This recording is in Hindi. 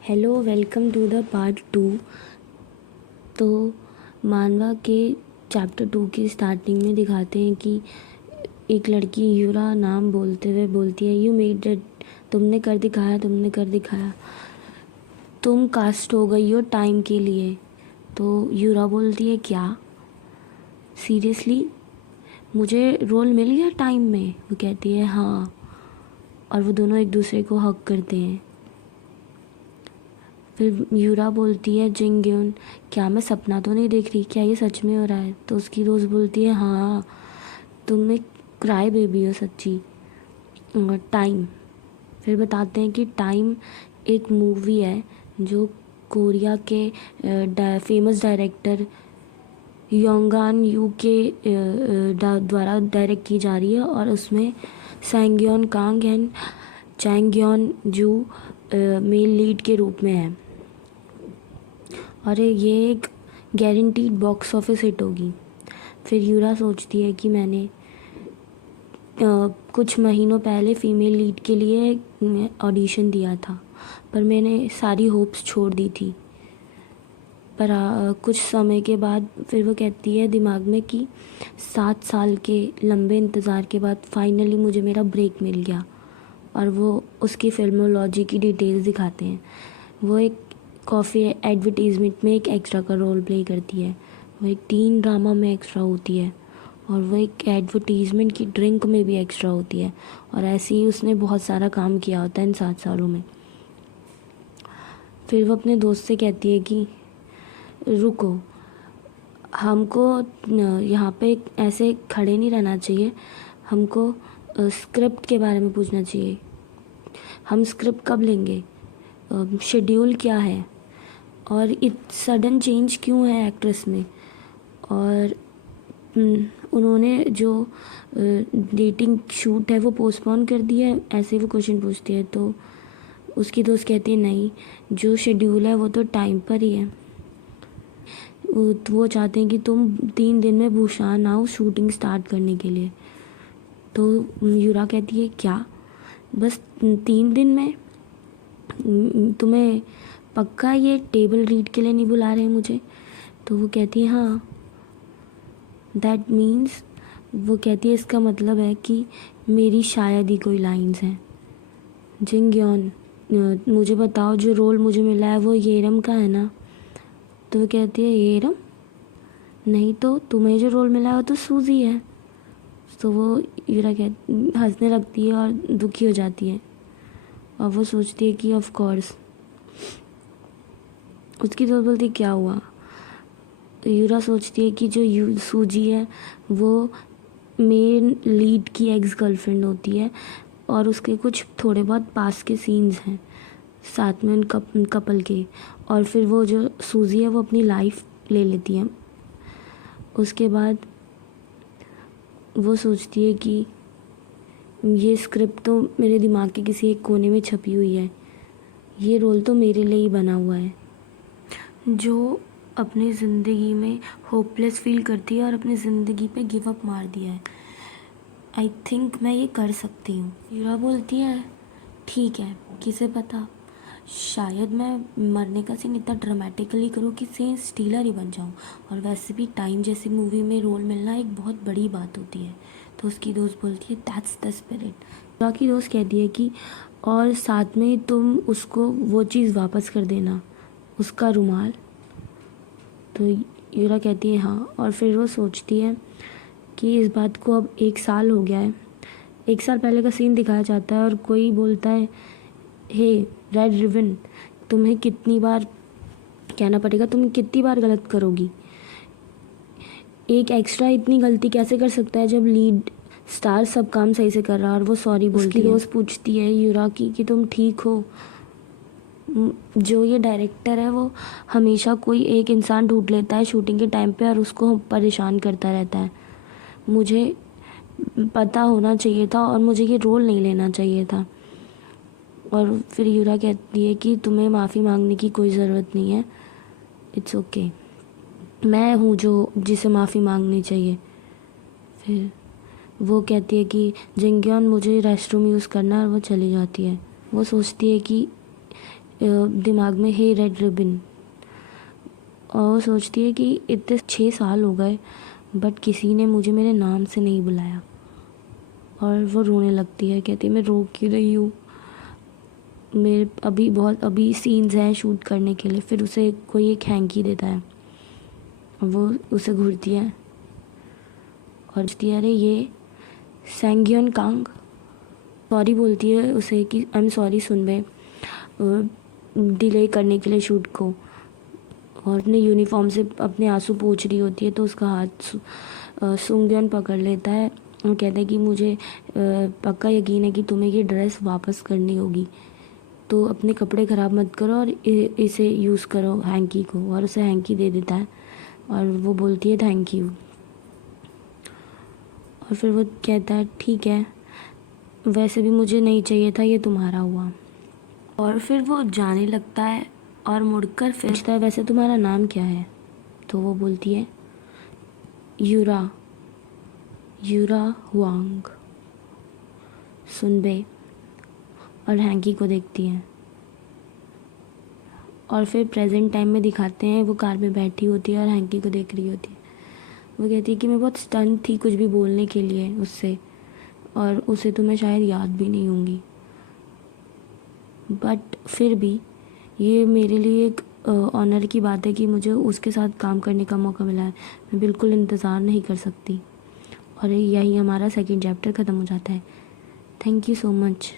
Hello, welcome to the part 2। तो मानवा के चैप्टर 2 की स्टार्टिंग में दिखाते हैं कि एक लड़की यूरा नाम बोलते हुए बोलती है, यू मेड इट, तुमने कर दिखाया, तुमने कर दिखाया, तुम कास्ट हो गई हो टाइम के लिए। तो यूरा बोलती है, क्या सीरियसली मुझे रोल मिल गया टाइम में? वो कहती है हाँ, और वो दोनों एक दूसरे को हक करते हैं। फिर यूरा बोलती है, जिंगयुन क्या मैं सपना तो नहीं देख रही, क्या ये सच में हो रहा है? तो उसकी दोस्त बोलती है हाँ, तुम एक क्राई बेबी हो सच्ची। टाइम। फिर बताते हैं कि टाइम एक मूवी है जो कोरिया के फेमस डायरेक्टर योंगान यू के द्वारा डायरेक्ट की जा रही है, और उसमें सैंगयोन कांग एंड चैंगयोन जू मेल लीड के रूप में है, और ये एक गारंटीड बॉक्स ऑफिस हिट होगी। फिर यूरा सोचती है कि मैंने कुछ महीनों पहले फ़ीमेल लीड के लिए ऑडिशन दिया था, पर मैंने सारी होप्स छोड़ दी थी। पर कुछ समय के बाद फिर वो कहती है दिमाग में कि 7 साल के लंबे इंतज़ार के बाद फाइनली मुझे मेरा ब्रेक मिल गया। और वो उसकी फिल्मोलॉजी की डिटेल्स दिखाते हैं। वो एक कॉफ़ी एडवर्टीज़मेंट में एक एक्स्ट्रा का रोल प्ले करती है, वो एक टीन ड्रामा में एक्स्ट्रा होती है, और वो एक एडवर्टीज़मेंट की ड्रिंक में भी एक्स्ट्रा होती है। और ऐसे ही उसने बहुत सारा काम किया होता है इन 7 सालों में। फिर वो अपने दोस्त से कहती है कि रुको, हमको यहाँ पे ऐसे खड़े नहीं रहना चाहिए, हमको स्क्रिप्ट के बारे में पूछना चाहिए। हम स्क्रिप्ट कब लेंगे, शेड्यूल क्या है, और सडन चेंज क्यों है एक्ट्रेस में, और उन्होंने जो डेटिंग शूट है वो पोस्टपोन कर दिया है, ऐसे वो क्वेश्चन पूछती है। तो उसकी दोस्त कहती है नहीं, जो शेड्यूल है वो तो टाइम पर ही है। वो चाहते हैं कि तुम 3 दिन में बुसान आओ शूटिंग स्टार्ट करने के लिए। तो यूरा कहती है क्या, बस 3 दिन में? तुम्हें पक्का ये टेबल रीड के लिए नहीं बुला रहे मुझे? तो वो कहती है हाँ, दैट मीन्स, वो कहती है इसका मतलब है कि मेरी शायद ही कोई लाइंस हैं। जिंगयोन मुझे बताओ, जो रोल मुझे मिला है वो येरम का है ना? तो वो कहती है येरम नहीं, तो तुम्हें जो रोल मिला है वो तो सूजी है। तो वो यूरा हंसने लगती है और दुखी हो जाती है, और वो सोचती है कि ऑफ कोर्स। उसकी दोस्त बोलती है क्या हुआ? तो यूरा सोचती है कि जो सूजी है वो मेन लीड की एक्स गर्लफ्रेंड होती है, और उसके कुछ थोड़े बहुत पास के सीन्स हैं साथ में उन कपल के। और फिर वो जो सूजी है वो अपनी लाइफ ले लेती है। उसके बाद वो सोचती है कि ये स्क्रिप्ट तो मेरे दिमाग के किसी एक कोने में छपी हुई है, ये रोल तो मेरे लिए ही बना हुआ है। जो अपनी ज़िंदगी में होपलेस फील करती है और अपनी ज़िंदगी पे गिव अप मार दिया है, आई थिंक मैं ये कर सकती हूँ। यूरा बोलती है ठीक है, किसे पता, शायद मैं मरने का सीन इतना ड्रामेटिकली करूँ कि सीन स्टीलर ही बन जाऊँ। और वैसे भी टाइम जैसी मूवी में रोल मिलना एक बहुत बड़ी बात होती है। तो उसकी दोस्त बोलती है दैट्स द स्पिरिट। यूरा की दोस्त कहती है कि और साथ में तुम उसको वो चीज़ वापस कर देना, उसका रुमाल। तो यूरा कहती है हाँ, और फिर वो सोचती है कि इस बात को अब 1 साल हो गया है। 1 साल पहले का सीन दिखाया जाता है और कोई बोलता है हे रेड रिबन, तुम्हें कितनी बार कहना पड़ेगा, तुम कितनी बार गलत करोगी? एक एक्स्ट्रा इतनी गलती कैसे कर सकता है जब लीड स्टार सब काम सही से कर रहा है? और वो सॉरी बोलती है। दोस्त पूछती है यूरा की कि तुम ठीक हो? जो ये डायरेक्टर है वो हमेशा कोई एक इंसान ढूंढ लेता है शूटिंग के टाइम पे और उसको परेशान करता रहता है। मुझे पता होना चाहिए था और मुझे ये रोल नहीं लेना चाहिए था। और फिर यूरा कहती है कि तुम्हें माफ़ी मांगने की कोई ज़रूरत नहीं है, इट्स ओके, मैं हूँ जो जिसे माफ़ी मांगनी चाहिए। फिर वो कहती है कि जिंगयोन मुझे रेस्टरूम यूज़ करना है, और वो चली जाती है। वो सोचती है कि दिमाग में हे रेड रिबन। और वो सोचती है कि इतने 6 साल हो गए बट किसी ने मुझे मेरे नाम से नहीं बुलाया। और वो रोने लगती है, कहती है मैं रो क्यों रही हूँ, मेरे अभी सीन्स हैं शूट करने के लिए। फिर उसे कोई एक हैंकी देता है, वो उसे घूरती है और कहती है अरे ये सैंग्योन कांग। सॉरी बोलती है उसे कि आई एम सॉरी सुनबे, डिले करने के लिए शूट को। और अपने यूनिफॉर्म से अपने आंसू पोंछ रही होती है तो उसका हाथ सुंगयोन पकड़ लेता है और कहता है कि मुझे पक्का यकीन है कि तुम्हें ये ड्रेस वापस करनी होगी, तो अपने कपड़े ख़राब मत करो और इसे यूज़ करो हैंकी को। और उसे हैंकी दे देता है और वो बोलती है थैंक यू। और फिर वो कहता है ठीक है, वैसे भी मुझे नहीं चाहिए था, ये तुम्हारा हुआ। और फिर वो जाने लगता है और मुड़कर फिर पूछता है वैसे तुम्हारा नाम क्या है। तो वो बोलती है यूरा हुआंग। सुनबे और हैंकी को देखती हैं और फिर प्रेजेंट टाइम में दिखाते हैं वो कार में बैठी होती है और हैंकी को देख रही होती है। वो कहती है कि मैं बहुत स्टन थी कुछ भी बोलने के लिए उससे, और उसे तो मैं शायद याद भी नहीं होंगी, बट फिर भी ये मेरे लिए एक ऑनर की बात है कि मुझे उसके साथ काम करने का मौका मिला है। मैं बिल्कुल इंतज़ार नहीं कर सकती। और यही हमारा सेकंड चैप्टर ख़त्म हो जाता है। Thank you so much.